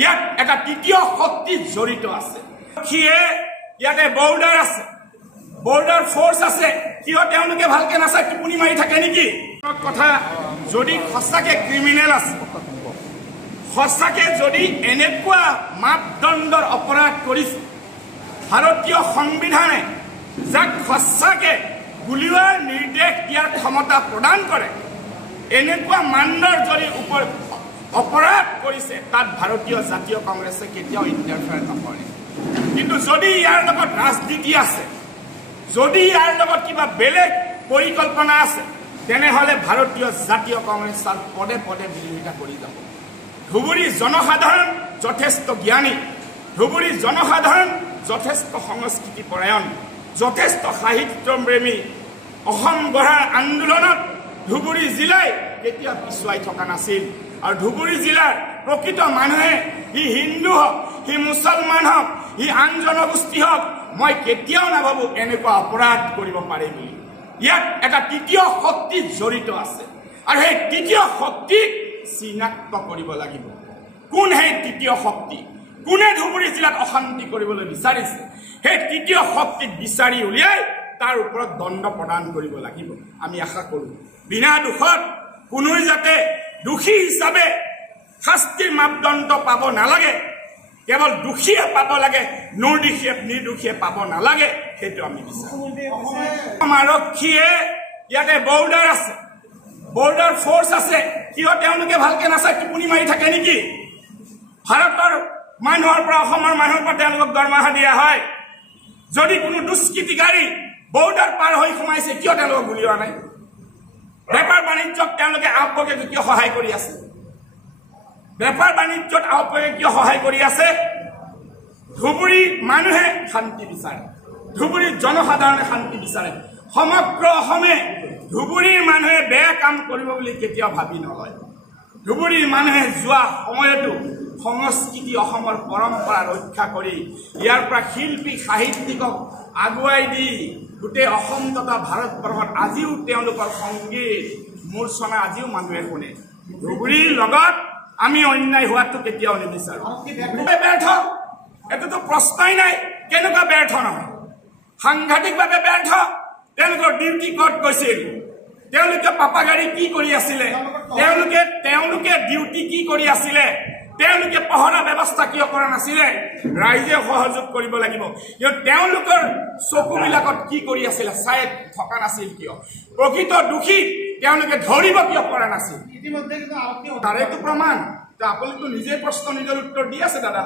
ইয়াত এটা তৃতীয় শক্তি জড়িত আছে। সিয়ে ইয়াতে বৰ্ডাৰ আছে, বৰ্ডাৰ ফোৰ্স আছে, কিয় তেওঁলোকে ভালকে নাচায়, টোপনি মাৰি থাকে নেকি? কথা যদি সঁচাকে ক্ৰিমিনেল আছে, সঁচাকে যদি এনেকুৱা মাপদণ্ডৰ অপৰাধ কৰিছে, ভাৰতীয় সংবিধানে যাক সঁচাকে গুলিওৱাৰ নিৰ্দেশ দিয়াৰ ক্ষমতা প্ৰদান কৰে, এনেকুৱা মানদণ্ডৰ যদি অপৰাধ কৰিছে, তাত ভাৰতীয় জাতীয় কংগ্ৰেছে কেতিয়াও ইণ্টাৰফেয়াৰ নকৰে। কিন্তু যদি ইয়াৰ লগত ৰাজনীতি আছে, যদি ইয়াৰ লগত কিবা বেলেগ পৰিকল্পনা আছে, তেনেহলে ভাৰতীয় জাতীয় কংগ্ৰেছ তাৰ পদে পদে বিৰোধিতা কৰি যাব। ধুবুৰীৰ জনসাধাৰণ যথেষ্ট জ্ঞানী, ধুবুৰীৰ জনসাধাৰণ যথেষ্ট সংস্কৃতি পৰায়ণ, যথেষ্ট সাহিত্যপ্ৰেমী। অসম গঢ়াৰ আন্দোলনত ধুবুৰী জিলাই কেতিয়াও পিছুৱাই থকা নাছিল। আৰু ধুবুৰী জিলাৰ প্ৰকৃত মানুহে, সি হিন্দু হওক, সি মুছলমান হওক, সি আন জনগোষ্ঠী হওক, মই কেতিয়াও নাভাবো এনেকুৱা অপৰাধ কৰিব পাৰে বুলি। ইয়াত এটা তৃতীয় শক্তি জড়িত আছে, আৰু সেই তৃতীয় শক্তিক চিনাক্ত কৰিব লাগিব। কোন সেই তৃতীয় শক্তি? কোনে ধুবুৰী জিলাত অশান্তি কৰিবলৈ বিচাৰিছে? সেই তৃতীয় শক্তিক বিচাৰি উলিয়াই তাৰ ওপৰত দণ্ড প্ৰদান কৰিব লাগিব। আমি আশা কৰোঁ বিনা দোষত কোনো যাতে দোষী হিচাপে শাস্তিৰ মাপদণ্ড পাব নালাগে, কেৱল দোষীয়ে পাব লাগে, নিৰ্দোষীয়ে পাব নালাগে, সেইটো আমি বিচাৰোঁ। আৰক্ষীয়ে ইয়াতে বৰ্ডাৰ আছে, বৰ্ডাৰ ফোৰ্স আছে, কিয় তেওঁলোকে ভালকে নাচায়, টোপনি মাৰি থাকে নেকি? ভাৰতৰ মানুহৰ পৰা, অসমৰ মানুহৰ পৰা তেওঁলোকক দৰমহা দিয়া হয়। যদি কোনো দুষ্কৃতিকাৰী বৰ্ডাৰ পাৰ হৈ সোমাইছে, কিয় তেওঁলোকক গুলিওৱা নাই? বেপাৰ বাণিজ্যক তেওঁলোকে আওপকে কিয় সহায় কৰি আছে? বেপাৰ বাণিজ্যত আওপকে কিয় সহায় কৰি আছে? ধুবুৰীৰ মানুহে শান্তি বিচাৰে, ধুবুৰীৰ জনসাধাৰণে শান্তি বিচাৰে। সমগ্ৰ অসমে ধুবুৰীৰ মানুহে বেয়া কাম কৰিব বুলি কেতিয়াও ভাবি নলয়। ধুবুৰীৰ মানুহে যোৱা সময়তো সংস্কৃতি, অসমৰ পৰম্পৰা ৰক্ষা কৰি ইয়াৰ পৰা শিল্পী সাহিত্যিকক আগুৱাই দি গোটেই অসম তথা ভাৰতবৰ্ষত আজিও তেওঁলোকৰ সংগীত মূৰ্ছনা আজিও মানুহে শুনে। ধুবুৰীৰ লগত আমি অন্যায় হোৱাটো কেতিয়াও নিবিচাৰো। ব্যৰ্থ, এইটোতো প্ৰশ্নই নাই। কেনেকুৱা ব্যৰ্থ নহয়? সাংঘাতিকভাৱে ব্যৰ্থ। তেওঁলোকৰ ডিউটি ক'ত গৈছিল? তেওঁলোকে পাপাগাড়ী কি কৰি আছিলে? তেওঁলোকে ডিউটি কি কৰি আছিলে? তেওঁলোকে পহৰা ব্যৱস্থা কিয় কৰা নাছিলে? ৰাইজে সহযোগ কৰিব লাগিব। কিন্তু তেওঁলোকৰ চকুবিলাকত কি কৰি আছিলে চাই থকা নাছিল কিয়? প্ৰকৃত দোষী তেওঁলোকে ধৰিব কিয় পৰা নাছিল? তাৰেতো প্ৰমাণ। আপুনিতো নিজে প্ৰশ্ন নিজৰ উত্তৰ দি আছে দাদা।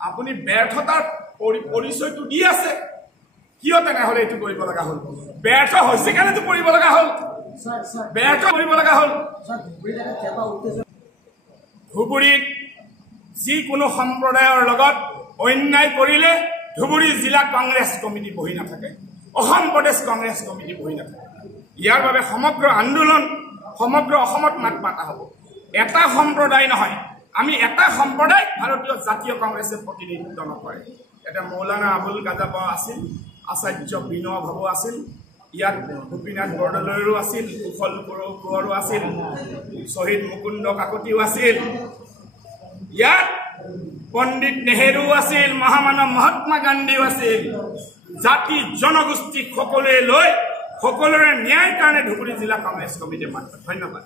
আপুনি ব্যৰ্থতাৰ পৰিচয়টো দি আছে। কিয় তেনেহলে এইটো কৰিব লগা হ'ল? ব্যৰ্থ হৈছে কাৰণেতো কৰিব লগা হ'ল, ব্যৰ্থ কৰিব লগা হ'ল। ধুবুৰীত যিকোনো সম্প্ৰদায়ৰ লগত অন্যায় কৰিলে ধুবুৰী জিলা কংগ্ৰেছ কমিটি বহি নাথাকে, অসম প্ৰদেশ কংগ্ৰেছ কমিটি বহি নাথাকে। ইয়াৰ বাবে সমগ্ৰ আন্দোলন সমগ্ৰ অসমত মাত মাতা হ'ব। এটা সম্প্ৰদায় নহয়, আমি এটা সম্প্ৰদায় ভাৰতীয় জাতীয় কংগ্ৰেছে প্ৰতিনিধিত্ব নকৰে। এটা মৌলানা আবুল গাজাব আছিল, আচাৰ্য বিনোৱা ভাবু আছিল, ইয়াত গোপীনাথ বৰদলৈৰো আছিল, কুশল কোঁৱৰো আছিল, শ্বহীদ মুকুন্দ কাকতিও আছিল, ইয়াত পণ্ডিত নেহেৰু আছিল, মহামানৱ মহাত্মা গান্ধীও আছিল। জাতি জনগোষ্ঠী সকলোৱে লৈ সকলোৰে ন্যায়ৰ কাৰণে ধুবুৰী জিলা কংগ্ৰেছ কমিটিয়ে মাত। ধন্যবাদ।